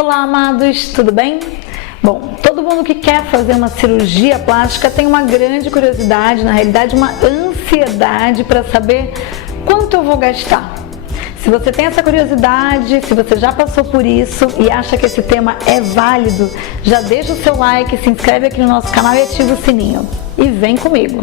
Olá, amados, tudo bem? Bom, todo mundo que quer fazer uma cirurgia plástica tem uma grande curiosidade, na realidade uma ansiedade para saber quanto eu vou gastar. Se você tem essa curiosidade, se você já passou por isso e acha que esse tema é válido, já deixa o seu like, se inscreve aqui no nosso canal e ativa o sininho. E vem comigo!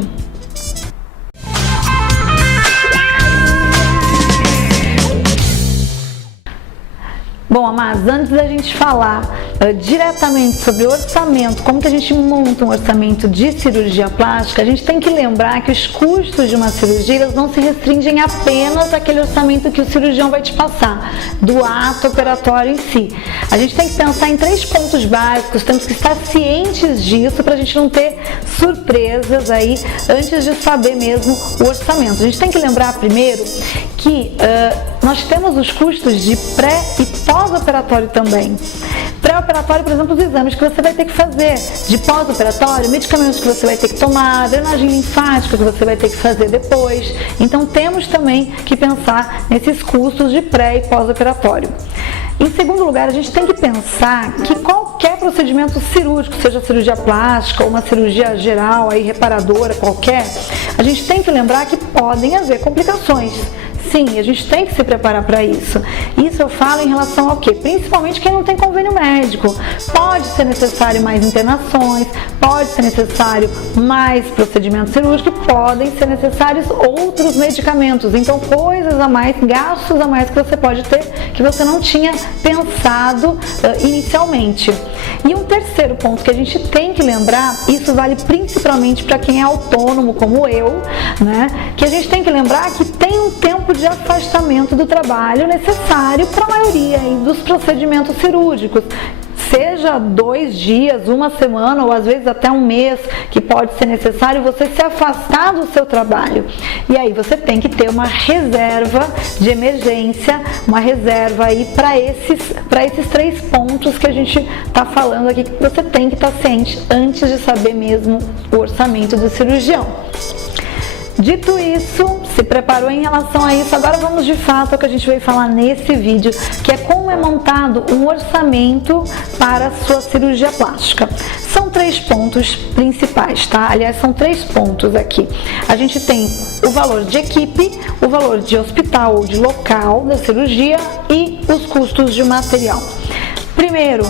Bom, amados, antes da gente falar diretamente sobre orçamento, como que a gente monta um orçamento de cirurgia plástica, a gente tem que lembrar que os custos de uma cirurgia eles não se restringem apenas àquele orçamento que o cirurgião vai te passar, do ato operatório em si. A gente tem que pensar em 3 pontos básicos, temos que estar cientes disso para a gente não ter surpresas aí antes de saber mesmo o orçamento. A gente tem que lembrar primeiro que nós temos os custos de pré e pós-operatório também. Pré-operatório, por exemplo, os exames que você vai ter que fazer. De pós-operatório, medicamentos que você vai ter que tomar, drenagem linfática que você vai ter que fazer depois. Então, temos também que pensar nesses custos de pré e pós-operatório. Em segundo lugar, a gente tem que pensar que qualquer procedimento cirúrgico, seja cirurgia plástica ou uma cirurgia geral, aí, reparadora, qualquer, a gente tem que lembrar que podem haver complicações. Sim, a gente tem que se preparar para isso. Isso eu falo em relação ao quê? Principalmente quem não tem convênio médico. Pode ser necessário mais internações, pode ser necessário mais procedimentos cirúrgicos, podem ser necessários outros medicamentos. Então, coisas a mais, gastos a mais que você pode ter que você não tinha pensado inicialmente. E um terceiro ponto que a gente tem que lembrar, isso vale principalmente para quem é autônomo como eu, né? Que a gente tem que lembrar que tem um tempo de afastamento do trabalho necessário para a maioria dos procedimentos cirúrgicos. Seja 2 dias, 1 semana ou às vezes até 1 mês que pode ser necessário você se afastar do seu trabalho. E aí você tem que ter uma reserva de emergência, uma reserva aí para esses 3 pontos que a gente está falando aqui, que você tem que estar ciente antes de saber mesmo o orçamento do cirurgião. Dito isso, se preparou em relação a isso, agora vamos de fato ao que a gente veio falar nesse vídeo, que é como é montado um orçamento para a sua cirurgia plástica. São 3 pontos principais, tá? Aliás, são 3 pontos aqui. A gente tem o valor de equipe, o valor de hospital ou de local da cirurgia e os custos de material. Primeiro,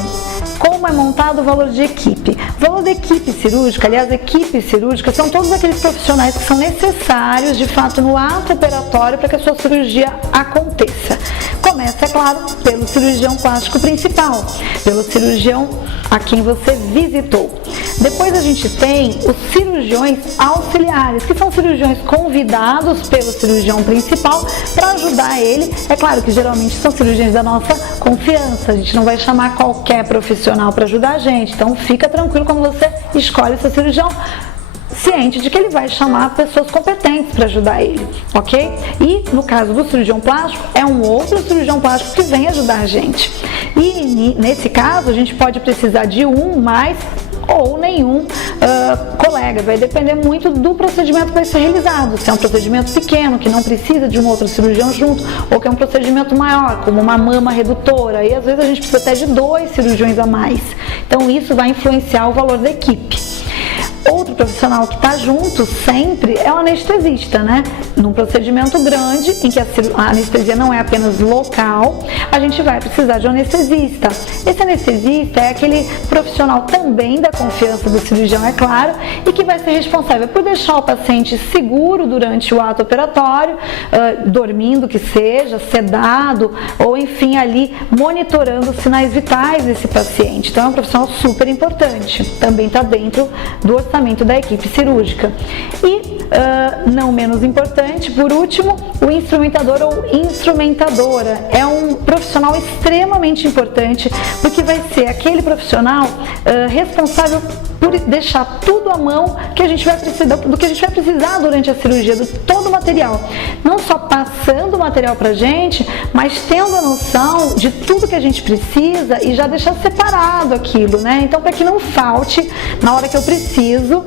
como é montado o valor de equipe? O valor da equipe cirúrgica, aliás, equipe cirúrgica, são todos aqueles profissionais que são necessários, de fato, no ato operatório para que a sua cirurgia aconteça. Começa, é claro, pelo cirurgião plástico principal, pelo cirurgião a quem você visitou. Depois a gente tem os cirurgiões auxiliares, que são cirurgiões convidados pelo cirurgião principal para ajudar ele. É claro que geralmente são cirurgiões da nossa confiança, a gente não vai chamar qualquer profissional para ajudar a gente, então fica tranquilo quando você escolhe o seu cirurgião, ciente de que ele vai chamar pessoas competentes para ajudar ele, ok? E no caso do cirurgião plástico, é um outro cirurgião plástico que vem ajudar a gente. E nesse caso, a gente pode precisar de um mais ou nenhum colega, vai depender muito do procedimento que vai ser realizado, se é um procedimento pequeno, que não precisa de um outro cirurgião junto, ou que é um procedimento maior, como uma mama redutora, e às vezes a gente precisa até de 2 cirurgiões a mais, então isso vai influenciar o valor da equipe. Outro profissional que está junto sempre é o anestesista, né? Num procedimento grande, em que a anestesia não é apenas local, a gente vai precisar de um anestesista. Esse anestesista é aquele profissional também da confiança do cirurgião, é claro, e que vai ser responsável por deixar o paciente seguro durante o ato operatório, dormindo que seja, sedado, ou enfim, ali monitorando os sinais vitais desse paciente. Então é um profissional super importante, também está dentro do orçamento da equipe cirúrgica. E, não menos importante, por último, o instrumentador ou instrumentadora. É um profissional extremamente importante, porque vai ser aquele profissional responsável por deixar tudo à mão que a gente vai precisar, do que a gente vai precisar durante a cirurgia, do todo o material. Não só passando o material pra gente, mas tendo a noção de tudo que a gente precisa e já deixar separado aquilo, né? Então, para que não falte, na hora que eu preciso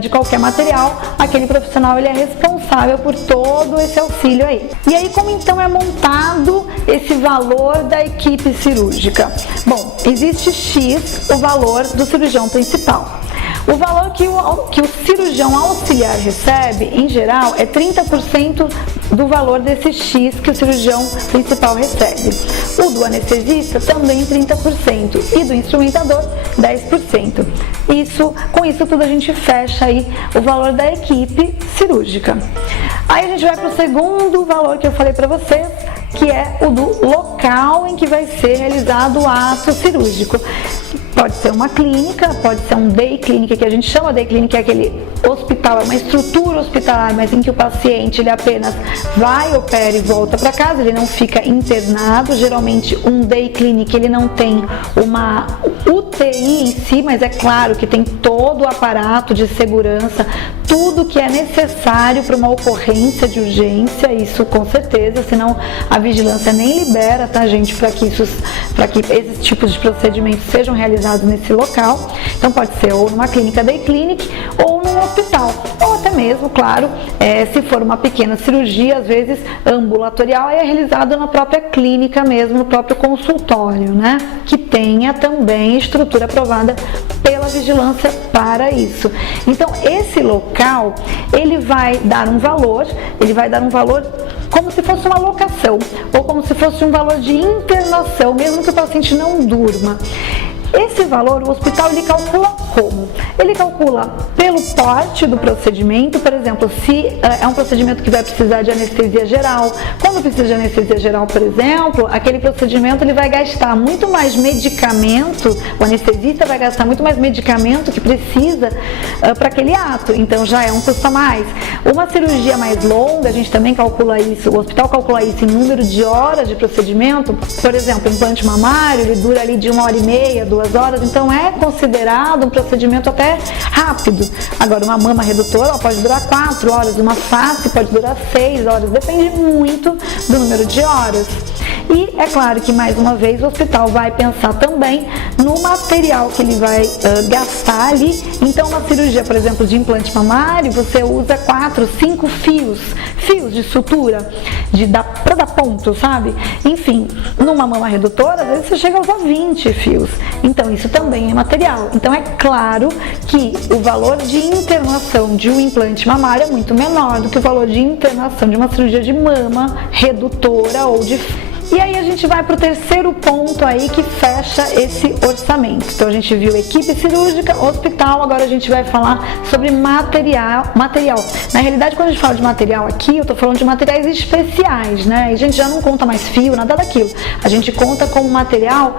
de qualquer material, aquele profissional ele é responsável por todo esse auxílio aí. E aí, como então é montado esse valor da equipe cirúrgica? Bom, existe X, o valor do cirurgião principal. O valor que o cirurgião auxiliar recebe, em geral, é 30% do valor desse X que o cirurgião principal recebe. O do anestesista também 30% e do instrumentador 10%. Com isso tudo a gente fecha aí o valor da equipe cirúrgica. Aí a gente vai para o segundo valor que eu falei para vocês, que é o do local em que vai ser realizado o ato cirúrgico. Pode ser uma clínica, pode ser um day clinic, que a gente chama day clinic, é aquele hospital, é uma estrutura hospitalar, mas em que o paciente ele apenas vai, opera e volta para casa, ele não fica internado. Geralmente um day clinic ele não tem uma UTI em si, mas é claro que tem todo o aparato de segurança, tudo que é necessário para uma ocorrência de urgência, isso com certeza, senão a vigilância nem libera, tá, gente, para que esses tipos de procedimentos sejam realizados nesse local. Então pode ser ou numa clínica day clinic ou num hospital, ou até mesmo, claro, se for uma pequena cirurgia, às vezes ambulatorial, é realizada na própria clínica mesmo, no próprio consultório, né, que tenha também estrutura aprovada pela vigilância para isso. Então esse local, ele vai dar um valor como se fosse uma locação, ou como se fosse um valor de internação, mesmo que o paciente não durma. Esse valor, o hospital, ele calcula como? Ele calcula pelo porte do procedimento, por exemplo, se é um procedimento que vai precisar de anestesia geral. Quando precisa de anestesia geral, por exemplo, aquele procedimento ele vai gastar muito mais medicamento, o anestesista vai gastar muito mais medicamento que precisa para aquele ato, então já é um custo a mais. Uma cirurgia mais longa, a gente também calcula isso, o hospital calcula isso em número de horas de procedimento. Por exemplo, o implante mamário, ele dura ali de 1h30, 2 horas, então é considerado um procedimento até rápido. Agora, uma mama redutora ela pode durar 4 horas, uma face pode durar 6 horas, depende muito do número de horas. E é claro que, mais uma vez, o hospital vai pensar também no material que ele vai gastar ali. Então, uma cirurgia, por exemplo, de implante mamário, você usa 4, 5 fios de sutura, para dar ponto, sabe? Enfim, numa mama redutora, às vezes você chega a usar 20 fios. Então, isso também é material. Então, é claro que o valor de internação de um implante mamário é muito menor do que o valor de internação de uma cirurgia de mama redutora ou de... E aí a gente vai para o terceiro ponto aí que fecha esse orçamento. Então a gente viu equipe cirúrgica, hospital, agora a gente vai falar sobre material. Na realidade, quando a gente fala de material aqui, eu estou falando de materiais especiais, né? E a gente já não conta mais fio, nada daquilo. A gente conta como material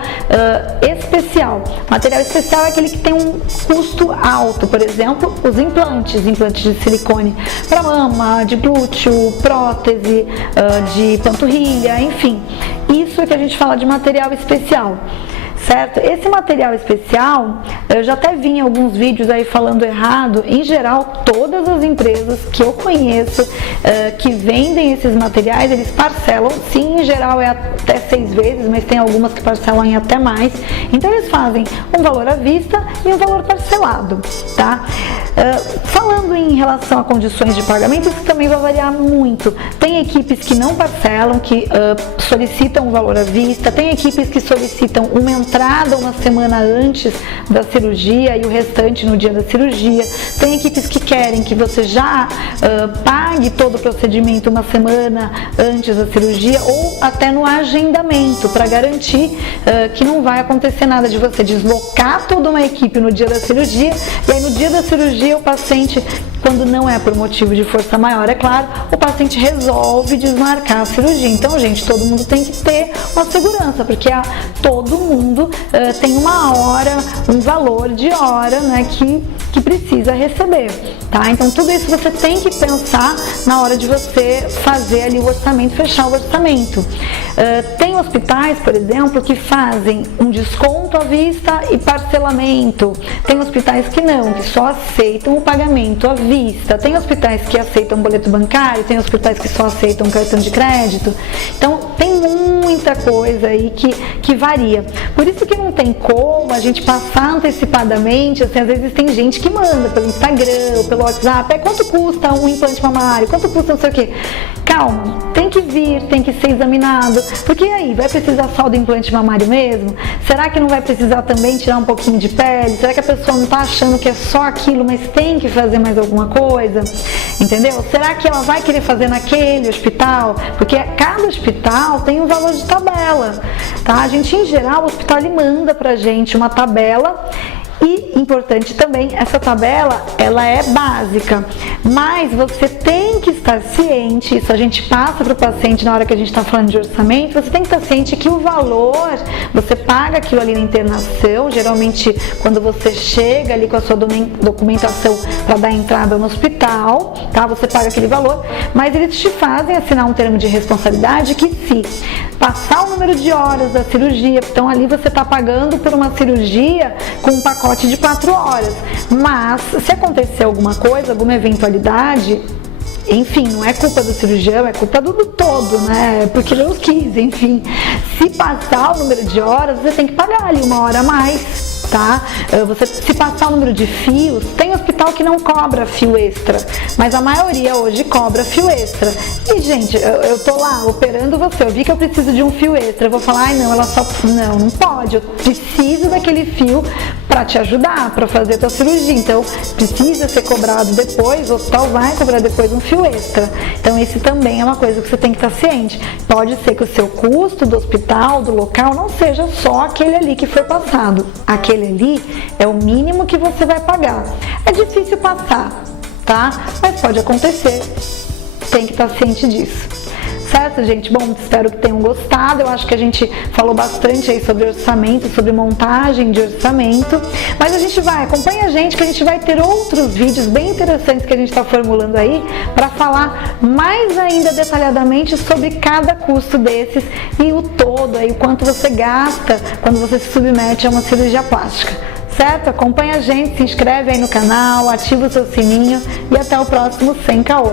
especial. Material especial é aquele que tem um custo alto, por exemplo, os implantes de silicone para mama, de glúteo, prótese, de panturrilha, enfim. Isso é que a gente fala de material especial, certo? Esse material especial, eu já até vi em alguns vídeos aí falando errado. Em geral, todas as empresas que eu conheço que vendem esses materiais, eles parcelam, sim, em geral é até 6 vezes, mas tem algumas que parcelam em até mais. Então eles fazem um valor à vista e um valor parcelado, tá? Falando em relação a condições de pagamento, isso também vai variar muito. Tem equipes que não parcelam, que solicitam um valor à vista, tem equipes que solicitam uma entrada uma semana antes da cirurgia e o restante no dia da cirurgia. Tem equipes que querem que você já pague todo o procedimento uma semana antes da cirurgia ou até no agendamento, para garantir que não vai acontecer nada de você deslocar toda uma equipe no dia da cirurgia e aí no dia da cirurgia o paciente, quando não é por motivo de força maior, é claro, o paciente resolve desmarcar a cirurgia. Então, gente, todo mundo tem que ter uma segurança, porque todo mundo tem uma hora, um valor de hora, né, que precisa receber, tá? Então, tudo isso você tem que pensar na hora de você fazer ali o orçamento, fechar o orçamento. Tem hospitais, por exemplo, que fazem um desconto à vista e parcelamento. Tem hospitais que não, que só aceitam o pagamento à vista. Tem hospitais que aceitam boleto bancário, tem hospitais que só aceitam cartão de crédito. Então, tem muita coisa aí que varia. Por isso que não tem como a gente passar antecipadamente, assim, às vezes tem gente que manda pelo Instagram, pelo WhatsApp, quanto custa um implante mamário, quanto custa não sei o quê. Calma, tem que vir, tem que ser examinado, porque aí, vai precisar só do implante mamário mesmo? Será que não vai precisar também tirar um pouquinho de pele? Será que a pessoa não está achando que é só aquilo, mas tem que fazer mais alguma coisa? Entendeu? Será que ela vai querer fazer naquele hospital? Porque cada hospital tem um valor de tabela, tá? A gente, em geral, o hospital ele manda pra gente uma tabela. E, importante também, essa tabela, ela é básica, mas você tem que estar ciente, isso a gente passa para o paciente na hora que a gente está falando de orçamento, você tem que estar ciente que o valor, você paga aquilo ali na internação, geralmente quando você chega ali com a sua documentação para dar entrada no hospital, tá? Você paga aquele valor, mas eles te fazem assinar um termo de responsabilidade que se passar o número de horas da cirurgia, então ali você está pagando por uma cirurgia com um pacote de 4 horas, mas se acontecer alguma coisa, alguma eventualidade, enfim, não é culpa do cirurgião, é culpa do todo, né? Porque ele não quis, enfim. Se passar o número de horas, você tem que pagar ali 1 hora a mais, tá? Se passar o número de fios, tem hospital que não cobra fio extra, mas a maioria hoje cobra fio extra. E, gente, eu tô lá operando você, eu vi que eu preciso de um fio extra, eu vou falar, ai não, ela só... Não pode, eu preciso daquele fio para te ajudar, para fazer a tua cirurgia, então precisa ser cobrado depois, o hospital vai cobrar depois um fio extra. Então esse também é uma coisa que você tem que estar ciente. Pode ser que o seu custo do hospital, do local, não seja só aquele ali que foi passado. Aquele ali é o mínimo que você vai pagar. É difícil passar, tá? Mas pode acontecer. Tem que estar ciente disso. Certo, gente? Bom, espero que tenham gostado. Eu acho que a gente falou bastante aí sobre orçamento, sobre montagem de orçamento. Mas a gente acompanha a gente que a gente vai ter outros vídeos bem interessantes que a gente está formulando aí para falar mais ainda detalhadamente sobre cada custo desses e o todo aí, o quanto você gasta quando você se submete a uma cirurgia plástica. Certo? Acompanha a gente, se inscreve aí no canal, ativa o seu sininho e até o próximo Sem Caô.